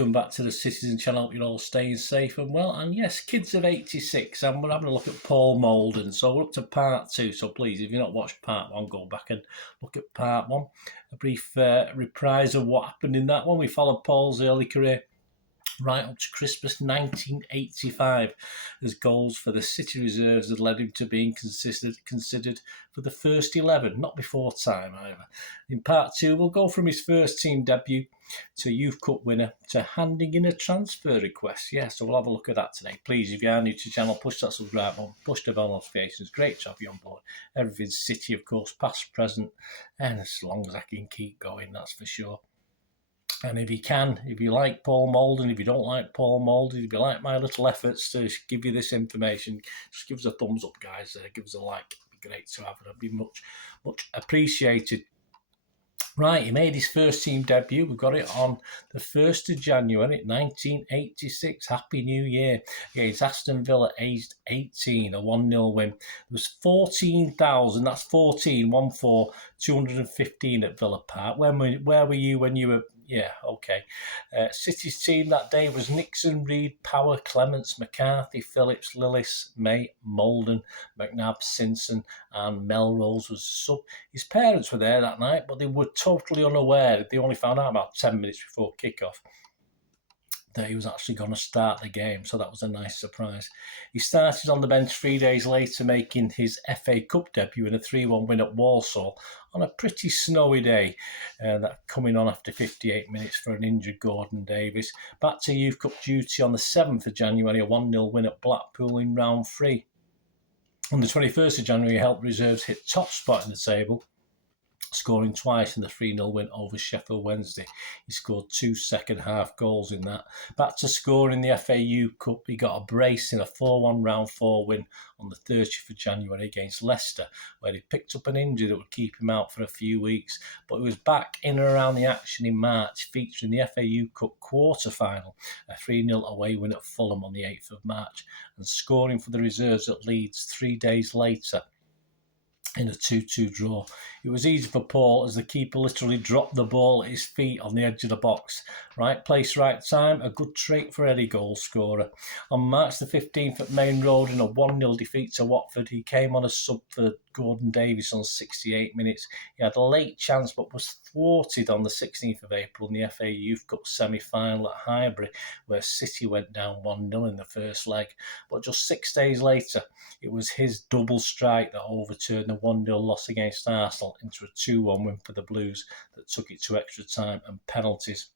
welcome back to the Citizen Channel. Hope you're all staying safe and well. And yes, kids of 86, and we're having a look at Paul Moulden. So we're up to part 2. So please, if you've not watched part 1, go back and look at part 1. A brief reprise of what happened in that one. We followed Paul's early career right up to Christmas 1985, as goals for the City reserves had led him to being considered for the first 11, not before time either. In part 2, we'll go from his first team debut to Youth Cup winner to handing in a transfer request. Yeah, so we'll have a look at that today. Please, if you are new to the channel, push that subscribe button, push the bell notifications. Great to have you on board. Everything's City, of course, past, present, and as long as I can keep going, that's for sure. And if you like Paul Moulden, if you don't like Paul Moulden, if you like my little efforts to give you this information, just give us a thumbs up, guys. Give us a like. It'd be great to have it. It'd be much appreciated. Right, he made his first team debut. We got it on the 1st of January 1986. Happy New Year. Against Aston Villa, aged 18, a 1-0 win. There was 14,000, that's 215 at Villa Park. Where were you when you were... Yeah, okay. City's team that day was Nixon, Reid, Power, Clements, McCarthy, Phillips, Lillis, May, Moulden, McNabb, Simpson, and Melrose was sub. His parents were there that night, but they were totally unaware. They only found out about 10 minutes before kickoff that he was actually going to start the game, so that was a nice surprise. He started on the bench 3 days later, making his FA Cup debut in a 3-1 win at Walsall on a pretty snowy day, that coming on after 58 minutes for an injured Gordon Davies. Back to Youth Cup duty on the 7th of January, a 1-0 win at Blackpool in round 3. On the 21st of January, he helped reserves hit top spot in the table, scoring twice in the 3-0 win over Sheffield Wednesday. He scored 2 second-half goals in that. Back to scoring the FAU Cup, he got a brace in a 4-1 round 4 win on the 30th of January against Leicester, where he picked up an injury that would keep him out for a few weeks. But he was back in and around the action in March, featuring the FAU Cup quarter-final, a 3-0 away win at Fulham on the 8th of March, and scoring for the reserves at Leeds 3 days later in a 2-2 draw. It was easy for Paul as the keeper literally dropped the ball at his feet on the edge of the box. Right place, right time, a good trait for any goal scorer. On March the 15th at Main Road in a 1-0 defeat to Watford, he came on a sub for Gordon Davies on 68 minutes. He had a late chance but was thwarted on the 16th of April in the FA Youth Cup semi-final at Highbury, where City went down 1-0 in the first leg. But just 6 days later, it was his double strike that overturned the 1-0 loss against Arsenal into a 2-1 win for the Blues that took it to extra time and penalties.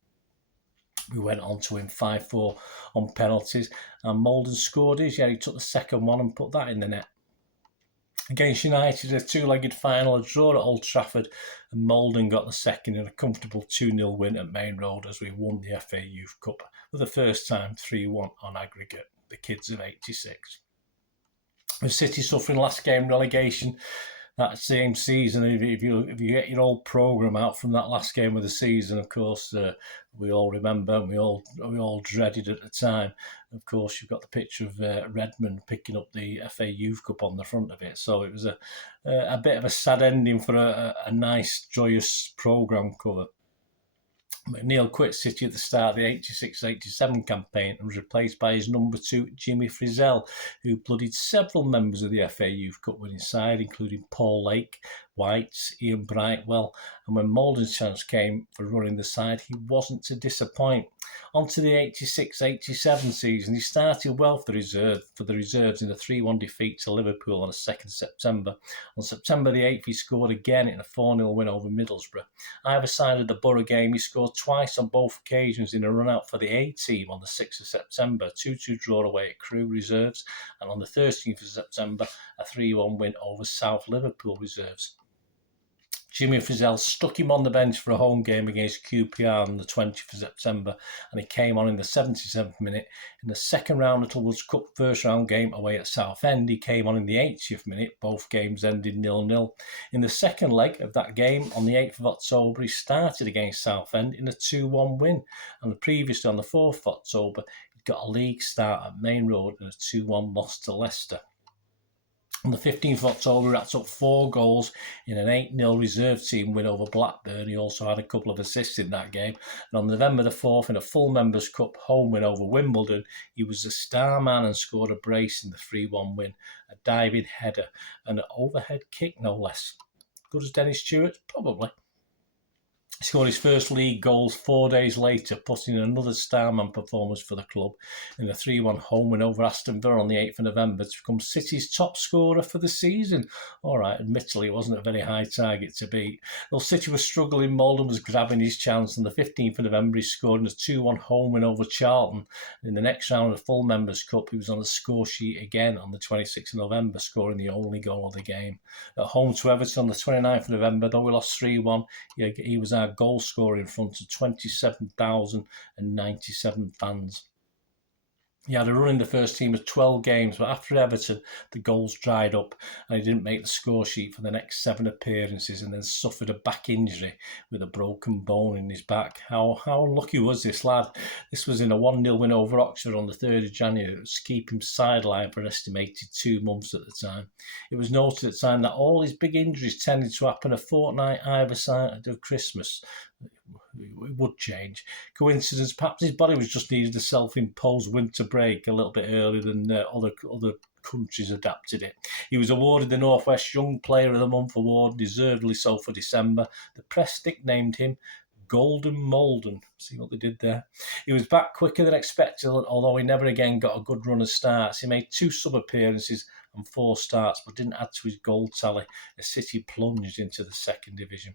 We went on to win 5-4 on penalties, and Moulden scored his. Yeah, he took the second one and put that in the net. Against United, a 2-legged final, a draw at Old Trafford, and Moulden got the second in a comfortable 2-0 win at Main Road as we won the FA Youth Cup for the first time 3-1 on aggregate, the kids of 86. With City suffering last game relegation that same season, if you get your old programme out from that last game of the season, of course, we all remember and we all dreaded at the time. Of course, you've got the picture of Redmond picking up the FA Youth Cup on the front of it. So it was a bit of a sad ending for a nice, joyous programme cover. McNeil quit City at the start of the 86-87 campaign and was replaced by his number 2, Jimmy Frizzell, who bloodied several members of the FA Youth Cup winning side, including Paul Lake, Whites, Ian Brightwell, and when Moulden's chance came for running the side, he wasn't to disappoint. On to the 86-87 season, he started well for the reserves in a 3-1 defeat to Liverpool on the 2nd of September. On September the 8th, he scored again in a 4-0 win over Middlesbrough. Either side of the Borough game, he scored twice on both occasions in a run-out for the A-team on the 6th of September, 2-2 draw away at Crewe reserves, and on the 13th of September, a 3-1 win over South Liverpool reserves. Jimmy Frizzell stuck him on the bench for a home game against QPR on the 20th of September, and he came on in the 77th minute. In the second round Littlewoods Cup first round game away at Southend, he came on in the 80th minute. Both games ended 0-0. In the second leg of that game, on the 8th of October, he started against Southend in a 2-1 win, and previously on the 4th of October, he got a league start at Main Road in a 2-1 loss to Leicester. On the 15th of October, he racked up 4 goals in an 8-0 reserve team win over Blackburn. He also had a couple of assists in that game. And on November the 4th, in a full Members' Cup home win over Wimbledon, he was the star man and scored a brace in the 3-1 win, a diving header and an overhead kick, no less. Good as Dennis Stewart? Probably. He scored his first league goals 4 days later, putting in another starman performance for the club in a 3-1 home win over Aston Villa on the 8th of November to become City's top scorer for the season. All right, admittedly, it wasn't a very high target to beat. Though City was struggling, Moulden was grabbing his chance. On the 15th of November, he scored in a 2-1 home win over Charlton. In the next round of the full Members' Cup, he was on the score sheet again on the 26th of November, scoring the only goal of the game. At home to Everton on the 29th of November, though we lost 3-1, he was our goal scorer in front of 27,097 fans. He had a run in the first team of 12 games, but after Everton, the goals dried up and he didn't make the score sheet for the next 7 appearances and then suffered a back injury with a broken bone in his back. How unlucky was this lad? This was in a 1-0 win over Oxford on the 3rd of January. It was to keep him sidelined for an estimated 2 months at the time. It was noted at the time that all his big injuries tended to happen a fortnight either side of Christmas. It would change. Coincidence? Perhaps his body was just needed a self-imposed winter break a little bit earlier than other countries adapted it. He was awarded the North West Young Player of the Month award, deservedly so, for December. The press nicknamed him Golden Moulden. See what they did there? He was back quicker than expected, although he never again got a good run of starts. He made 2 sub-appearances and 4 starts, but didn't add to his goal tally as City plunged into the second division.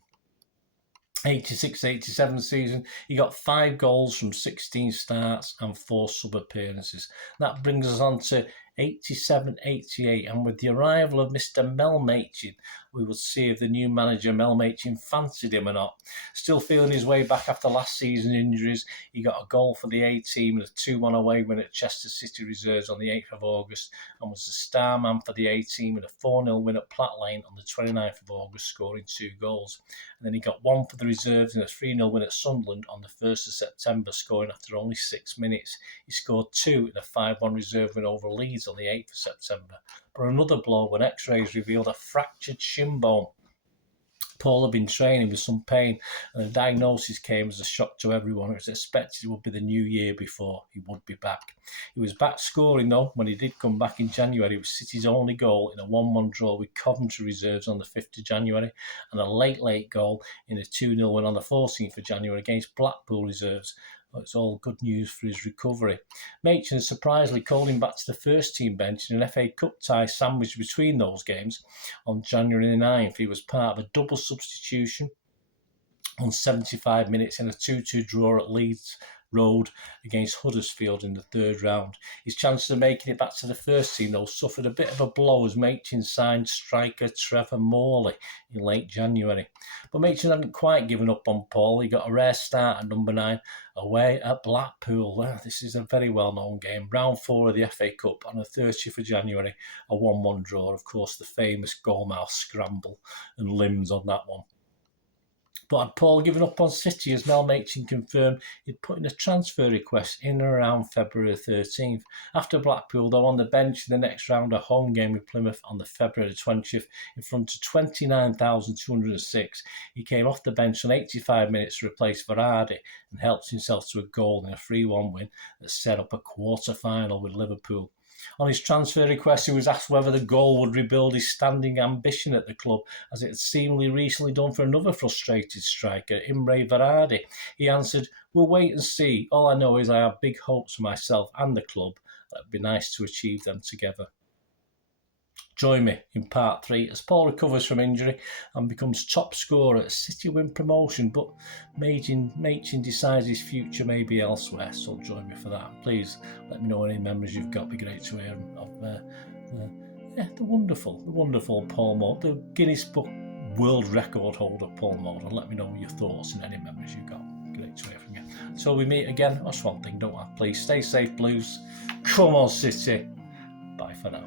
86-87 season, he got 5 goals from 16 starts and 4 sub-appearances. That brings us on to 87-88, and with the arrival of Mr. Mel Machin, we will see if the new manager Mel Machin fancied him or not. Still feeling his way back after last season's injuries, he got a goal for the A team in a 2-1 away win at Chester City Reserves on the 8th of August and was the star man for the A team in a 4-0 win at Platt Lane on the 29th of August, scoring 2 goals. And then he got 1 for the reserves in a 3-0 win at Sunderland on the 1st of September, scoring after only 6 minutes. He scored 2 in a 5-1 reserve win over Leeds on the 8th of September. But another blow when X-rays revealed a fractured shin bone. Paul had been training with some pain, and the diagnosis came as a shock to everyone. It was expected it would be the new year before he would be back. He was back scoring, though, when he did come back in January. It was City's only goal in a 1-1 draw with Coventry Reserves on the 5th of January, and a late goal in a 2-0 win on the 14th of January against Blackpool Reserves. It's all good news for his recovery. Machin surprisingly called him back to the first team bench in an FA Cup tie sandwiched between those games on January 9th. He was part of a double substitution on 75 minutes in a 2-2 draw at Leeds Road against Huddersfield in the 3rd round. His chances of making it back to the first team, though, suffered a bit of a blow as Machin signed striker Trevor Morley in late January. But Machin hadn't quite given up on Paul. He got a rare start at number 9 away at Blackpool. Well, this is a very well-known game. Round 4 of the FA Cup on the 30th of January, a 1-1 draw. Of course, the famous goalmouth scramble and limbs on that one. But had Paul given up on City, as Mel Machin confirmed, he'd put in a transfer request in and around February 13th. After Blackpool, though, on the bench in the next round, a home game with Plymouth on the February 20th in front of 29,206, he came off the bench on 85 minutes to replace Varady and helped himself to a goal in a 3-1 win that set up a quarter-final with Liverpool. On his transfer request, he was asked whether the goal would rebuild his standing ambition at the club, as it had seemingly recently done for another frustrated striker, Imre Varady. He answered, "We'll wait and see. All I know is I have big hopes for myself and the club. It'd be nice to achieve them together." Join me in part 3 as Paul recovers from injury and becomes top scorer at City win promotion, but Machin decides his future may be elsewhere, so join me for that. Please let me know any memories you've got. It'd be great to hear of the wonderful Paul Moulden, the Guinness Book World Record holder Paul Moulden. Let me know your thoughts and any memories you've got. Great to hear from you. Until we meet again, that's one thing, don't I? Please stay safe, Blues. Come on, City. Bye for now.